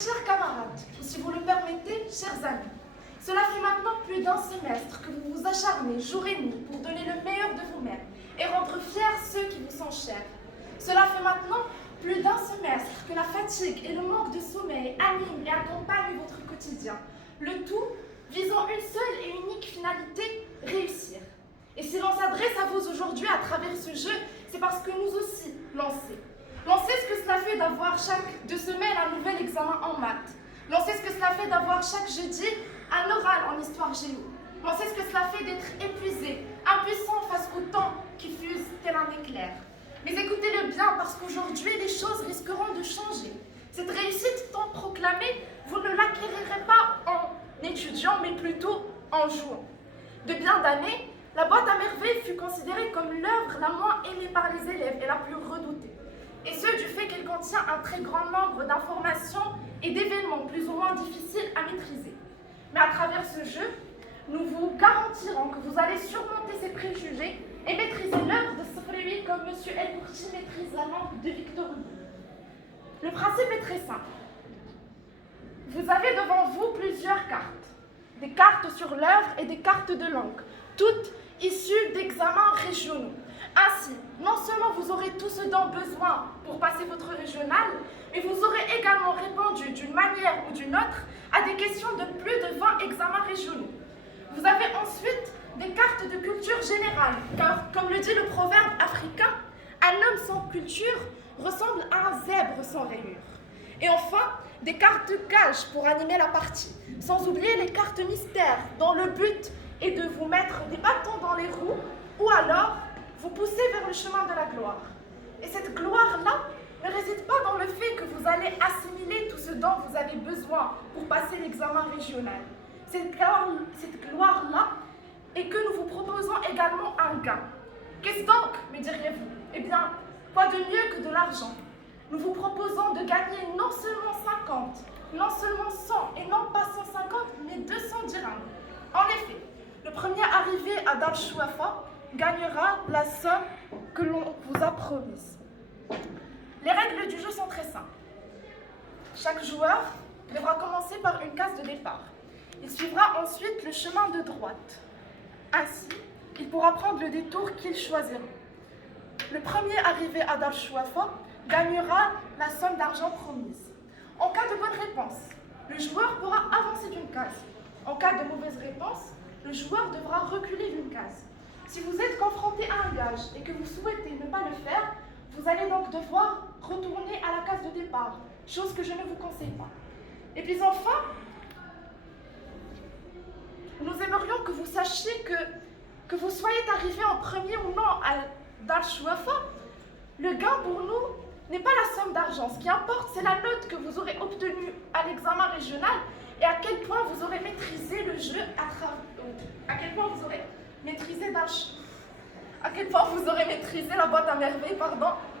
Chers camarades, ou si vous le permettez, chers amis, cela fait maintenant plus d'un semestre que vous vous acharnez jour et nuit pour donner le meilleur de vous-même et rendre fiers ceux qui vous sont chers. Cela fait maintenant plus d'un semestre que la fatigue et le manque de sommeil animent et accompagnent votre quotidien. Le tout visant une seule et unique finalité, réussir. Et si l'on s'adresse à vous aujourd'hui à travers ce jeu, c'est parce que nous aussi l'on sait. L'on sait ce que cela fait d'avoir chaque 2 semaines un nouvel examen en maths. L'on sait ce que cela fait d'avoir chaque jeudi un oral en histoire géo. L'on sait ce que cela fait d'être épuisé, impuissant face au temps qui fuse tel un éclair. Mais écoutez-le bien, parce qu'aujourd'hui, les choses risqueront de changer. Cette réussite tant proclamée, vous ne l'acquérirez pas en étudiant, mais plutôt en jouant. De bien d'années, la boîte à merveilles fut considérée comme l'œuvre la moins aimée par les élèves et la plus redoutée. Et ce, du fait qu'elle contient un très grand nombre d'informations et d'événements plus ou moins difficiles à maîtriser. Mais à travers ce jeu, nous vous garantirons que vous allez surmonter ces préjugés et maîtriser l'œuvre de Sofrémy comme M. El-Bourti maîtrise la langue de Victor Hugo. Le principe est très simple. Vous avez devant vous plusieurs cartes. Des cartes sur l'œuvre et des cartes de langue, toutes issues d'examens régionaux. Ainsi, non seulement vous aurez tout ce dont besoin pour passer votre régional, mais vous aurez également répondu d'une manière ou d'une autre à des questions de plus de 20 examens régionaux. Vous avez ensuite des cartes de culture générale, car, comme le dit le proverbe africain, un homme sans culture ressemble à un zèbre sans rayures. Et enfin, des cartes de gage pour animer la partie, sans oublier les cartes mystères, dont le but est de vous mettre des bâtons dans les roues, ou alors vous pousser vers le chemin de la gloire. Et cette gloire-là ne réside pas dans le fait que vous allez assimiler tout ce dont vous avez besoin pour passer l'examen régional. Cette gloire-là est que nous vous proposons également un gain. Qu'est-ce donc, me diriez-vous? Eh bien, quoi de mieux que de l'argent? Nous vous proposons de gagner non seulement 50, non seulement 100 et non pas 150, mais 200 dirhams. En effet, le premier arrivé à Dar Chouafa gagnera la somme que l'on vous a promise. Les règles du jeu sont très simples. Chaque joueur devra commencer par une case de départ. Il suivra ensuite le chemin de droite. Ainsi, il pourra prendre le détour qu'il choisira. Le premier arrivé à Dar Chouafa gagnera la somme d'argent promise. En cas de bonne réponse, le joueur pourra avancer d'une case. En cas de mauvaise réponse, le joueur devra reculer d'une case. Si vous êtes confronté à un gage et que vous souhaitez ne pas le faire, vous allez donc devoir retourner à la case de départ, chose que je ne vous conseille pas. Et puis enfin, nous aimerions que vous sachiez que vous soyez arrivé en premier ou non à Dar Chouafa, le gain pour nous n'est pas la somme d'argent. Ce qui importe, c'est la note que vous aurez obtenue à l'examen régional et à quel point vous aurez maîtrisé le jeu à quel point vous aurez maîtrisé la boîte à merveilles,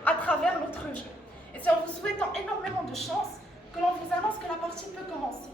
à travers notre jeu. Et c'est en vous souhaitant énormément de chance que l'on vous annonce que la partie peut commencer.